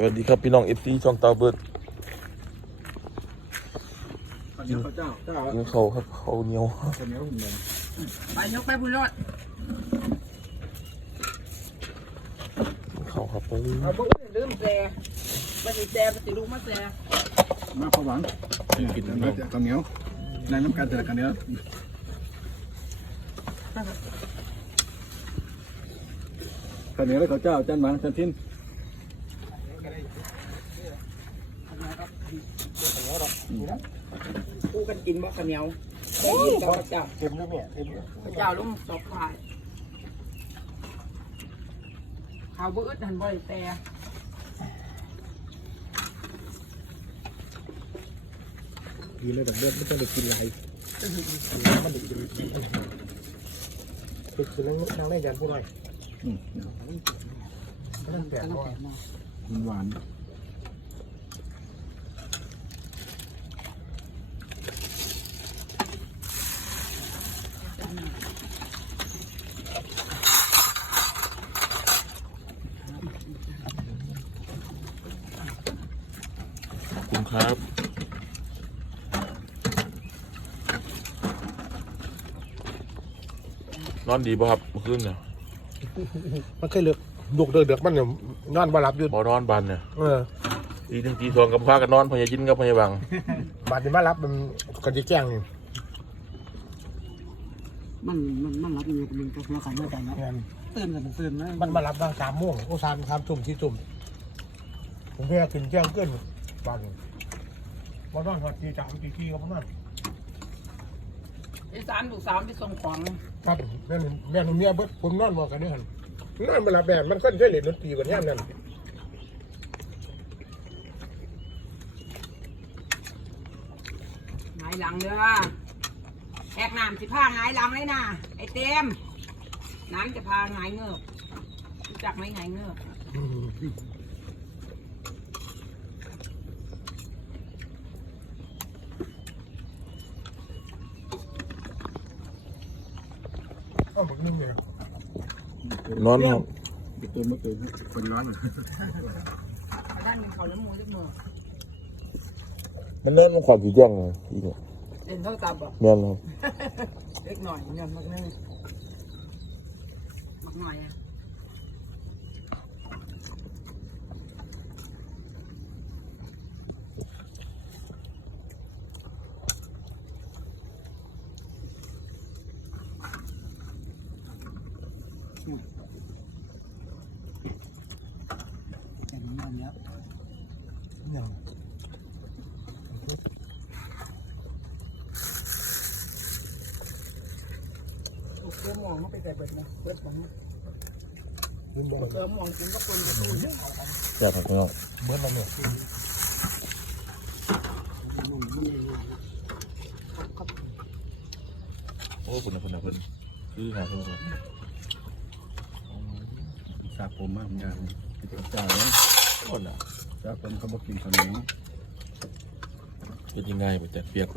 สวัสดีครับพี่น้องเอฟซีช่องเตาเบิร์ดข้าวเหนียวข้าวเจ้าเจ้ากินเขาวครับเขาวเหนียวข้าวเหนียวหุ่นแดงไปยกไปบุญรอดกินเขาวครับไปเอาบุญลืมแซ่ไปสิแซ่ไปสิลูกมาแซ่มาพอหวังกินแล้วข้าวเหนียวในน้ำกันแต่ละข้าวเหนียวข้าวเหนียวและข้าวเจ้าจานหวังจานทิ้น กูกันกินบ่ข้าวเหนียวกินกับพระเจ้าเต็มแล้วเนี่ยเต็มพระเจ้าลุงตบผ่ายข้าวบุอึดหันบ่ได้แซ่ดีเลยแต่เลือดไม่ต้องไปกินอะไรมันดีดีคือคือนั่งนั่งได้ยันผู้น้อยนั่งแปลกมันหวาน คุณครับ นอนดีป่ะครับเมื่อคืนเนี่ยมันเคยเลือกลูกเดือดเดือดมันเนี่ยนอนบ่หลับอยู่บอนอนบันเนี่ยเออตีถึงตีสองกับพากันนอนพยายินกับพยาบังบาดนี้มารับมันกันจะแจ้งนี่มันมันมันรับอยู่มันก็หัวขันมาจังเนาะงานตื่นกันตื่นนะมันมารับตั้งสามโมงโอ้สามสามทุ่มที่ทุ่มผมแค่ขึ้นแจ้งเกินบาด นี้วันนอนพอตีสามตีที่ก็วันนอนไอ้สามลูกสามไปส่งของครับแม่นแม่นเมียเบิดผมนอนบอกกันนี่หันนอนมาหลับแบบมันก็ใช่เหรียญดนตรีกันย่านนั้นหงายหลังเด้อแอกน้ำสิพาหงายหลังเลยนะไอ้เต็มน้ำจะพาหงายเงือกรู้จักไหมหงายเงือก อืมเอาหมดนึงเลยนอนครับไปตัวมาตัวคนร้อนเลยท่านเป็นเขาน้ำมูจักมือมันเล่นมันขวากี่แจ้งเลยอีเนี่ยเล่นเท่ากับบ่แม่นครับเล็กหน่อยเงินมักนึงมักหน่อยอะ อย่าง โอ้เติมมองมันไปใส่เบ็ดนะเบ็ดของคุณบอกเติมมองกินก็คนจะตู้เนี่ยเอาไปอยากครับพี่น้องเบิร์ดเราเนี่ยโอ้คุณนะคุณนะคุณคือหาเพิ่นก่อนสาผมมากงานข้าวเจ้าแล้วคนอะสาผมเขาบอกกินขนียวเป็นยังไงไปจัดเปียก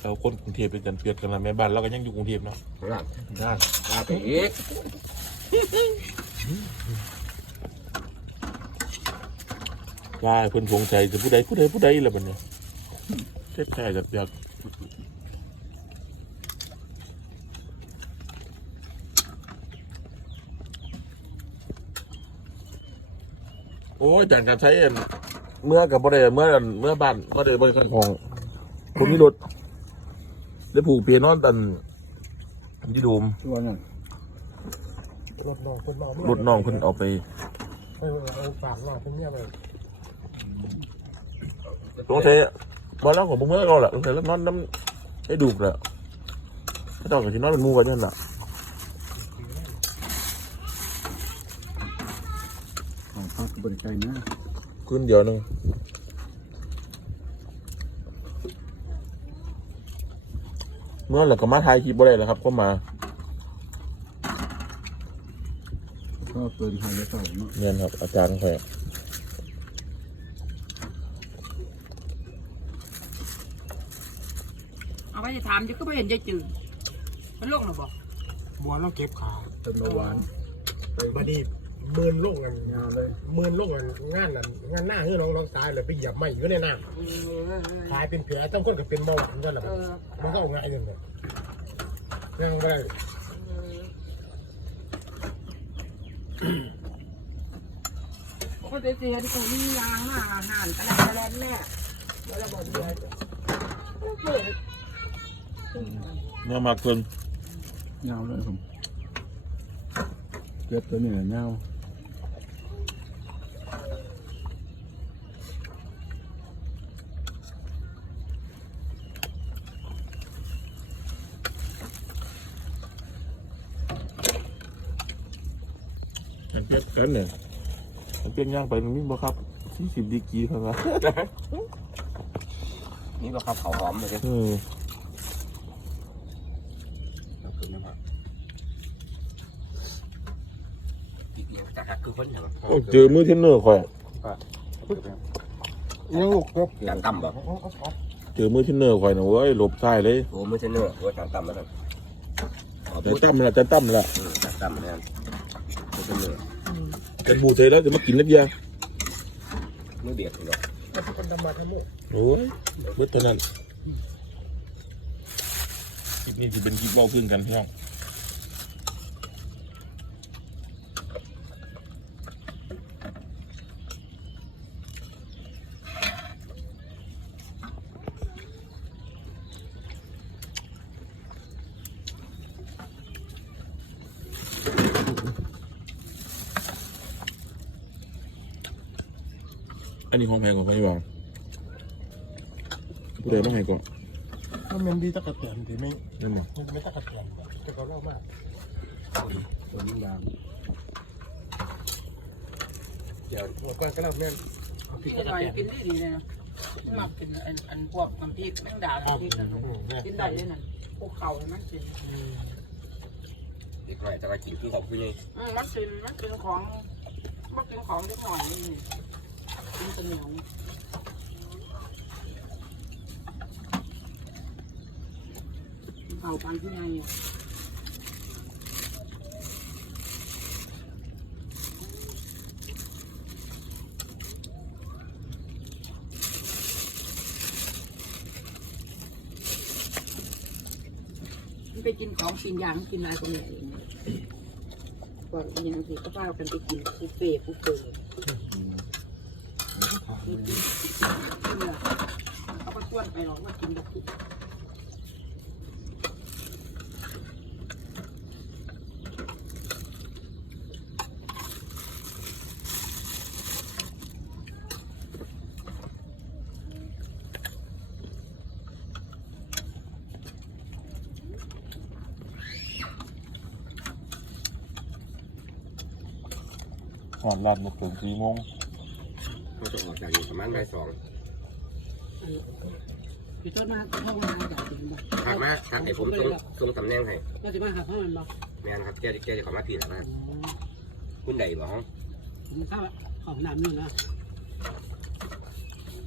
เรา คนกรุงเทพเป็นจันเปียกกันละแม่บ้านเราก็ยังอยู่กรุงเทพเนาะครับได้ลาไปอีกว่าเพิ่นสงสัยจะผู้ใดผู้ใดผู้ใดละบัดนี้เช็ดแค่จัดเปียกโอ้ยจานการใช้อันเมื่อกับบ่ได้เมื่ออันเมื่อบ้านก็ได้บริการของคนนี้รถ แล้วผูกเปียนอนตันที่ดูมช่วงนั้นรถน้องคนน้องรถน้องเพิ่นเอาไปไปเอาฝากน้องเพิ่นเนี่ยไปสงสัยบ่แล้วของบ่เมื่อเราล่ะสงสัยแล้วนอนน้ำให้ดูกแหละไม่ต้องกับที่นอนเป็นหมู่กันนั่นล่ะของพักบริการนะคืนเดียวหนึง เมื่อแล้วก็มาถ่ายคลิปบ่ได้แล้วครับก็มาก็เกินหายแล้วเต่าเนาะเนี่ยครับ อาจารย์แขกเอาไปจะถามจะก็ไม่เห็นจะจืดมันลงหรอบอกบัวเราเก็บขาเป็นเบาหวานไปบัดนี้ หมื่นลงกันยาวเลยหมื่นลงกันงานนั้นงานหน้าเฮือน้องน้องสายเลยไปเหยียบไม้อยู่ในน้เออำขายเป็นแผลตั้งคนก็เป็นเบาหวานกันแหละเออมันก็เอาง่ายเงินเลยนั่งไม่ได้ก็จะเสียที่ตรงนี้ยางมาอาหารกระแลกระแลนแม่แล้วเราบอกเดือดเปิดเนื้อมากเกินยาวเลยผมเก็บตัวนี้แหละยาว มันเปีย กกันเนี่ยมันเปียกย่างไปมันมีบ่ครับสี่สิบดีกรีเท่านั้นนี่ก็ข้าวเผาหอมเลยสิเออคือไม่มาอีกอย่างจากคือคนอย่างโอ้เจอมือเทนเนอร์ข่อยยังลูกครับการตั้มบ่เจอมือเทนเนอร์ข่อยนะเว้ยหลบซ้ายเลยโอ้ไม่ใช่เนื้อว่าการตั้มแล้วกันแต่ตั้มละแต่ตั้มละการตั้มเนี่ยไม่ใช่เนื้อ กันบูเทแล้วจะมากินแล้วเดียวเนื้อเบียดหรอกแล้วคนทำมาทำโม่โอ้ยเบิดเท่านั้นคลิปนี้จะเป็นคลิปเล่าพื้นกันพี่น้อง อันนี้ของแพงกว่าไฟวางผู้ใดมาให้ก่อนถ้ามันดีตะกะเตียนถือไม่นั่นมั้มันไม่ตะกะเตียนจะเขาเล่ามากตัวนี้ยาวเดี๋ยวหัวก้อนก็เล่าแม่นเอาพริกิกนตะหน่กะอยเตียนกินได้ดีเลยนะมากินอันอันพวกน้ำพริกแมงดาครัน้ำบพริกนั่นอืมเนี่ยกินได้เลยนั่นพวกเขาให้มันกินอีกหน่อยจะมากินคือของคุณยังอืมมันกินมันกินของมันกินของเล็กหน่อยนี่ กินแตะเหนียวเอาปันที่ไงอะไปกินของกินยางกินอะไรก็เนี่ยเองก่อนยังสิก็พากันไปกินบุฟเฟ่บุฟเฟ่ ต์เอาไปกวนไปหรอกว่ากินบุฟเฟ่ต์หลาดนกถึงสี่โมง เขาจะออกจากอยู่ประมาณบ่ายสองพี่ต้นมาเข้ามาจากจริงบ่ถัดมาถัดไอ้ผมส่งส่งตำแหน่งให้ก็จะมาหาพ่อมันบ่แม่นครับแกแกจะขอมาผิดนะคุณใดบ่ฮะผมข้าวของน้ำนี่นะ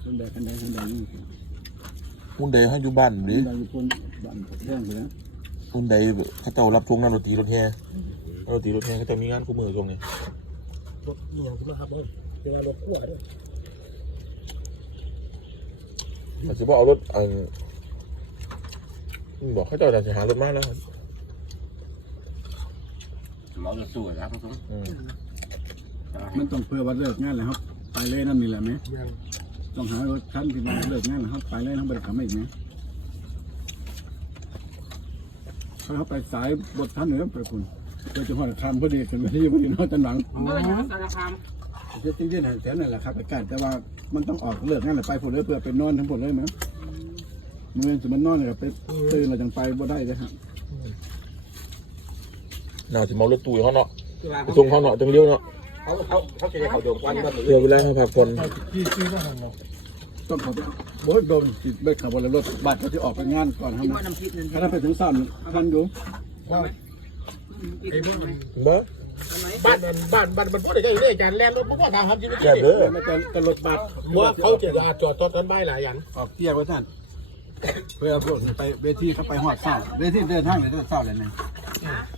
คนใดกันใดคนใดนี่คุณใดให้อยู่บ้านหรือคนใดอยู่คนบ้านแท่งไปแล้วคุณใดเขาเจ้ารับช่วงงานดนตรีรถแห่ดนตรีรถแห่เขาจะมีงานคู่มือช่วงนี้รถเอียงขึ้นมาครับผม เวลารถขั้วด้วยอาจจะบอกเอารถอันบอกเขาเจ้าจะหารถมาแล้วครับหมอรถตู้แล้วครับผมอืมมันต้องเพื่อวันเลิกงานเลยครับไปเลยนั่นนี่แหละไหมยังต้องหารถคันที่มันเลิกงานแล้วครับไปเลยทั้งบริษัทไม่อีกไหมถ้าเขาไปสายบทท่านเหนือไปคุณเพื่อจะหอดคำพอดีขึ้นมาที่พอดีนอนตันหลังเมื่อยังสารคาม จะจริงที่ไหนแถวนั่นแหละครับไปกันแต่ว่ามันต้องออกเลิกงานแล้วไปผลเลยเพื่อไปนอนทั้งหมดเลยไหมเมื่อจะมันนอนเลยไปตื่นเราจังไปบ่ได้เลยครับน่าจะเมารถตู้เขาเนาะคือว่าไปส่งเขาเนาะจังเลี้ยวเนาะเขาเขาเขาจะได้เขาโดนควันก็มือเดี๋ยวเวลาเขาพักผ่อนที่ที่ก็ทำเนาะต้องขอโบยโดนติดเบรกขับรถรถบัตรเขาจะออกไปงานก่อนครับกินนะว่าน้ำพริกนั่นถ้าไปถึงสามพันอยู่ว่ากินไอ้ ได้เรื่องไหมมันบ้าบ้านมันบ้านบ้านมันพูดอะไรกันอยู่เนี่ยการแล่นรถผมว่าทางทำชีวิตแก่เด้อแต่แต่รถบัตรว่าเขาจะจอดตอนตอนบ่ายหลายอย่างออกเที่ยวไว้ท่านเพื่อพวกไปเวทีเขาไปหอดเศร้าเวทีเดินทางเลยเดินเศร้าเลยเนี่ย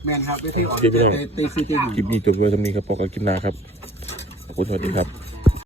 แมนครับเวทีออกตีสี่ตีหนึ่งคลิปนี้จบไว้เท่านี้ครับพอกันคลิปหน้าครับขอบคุณสวัสดีครับ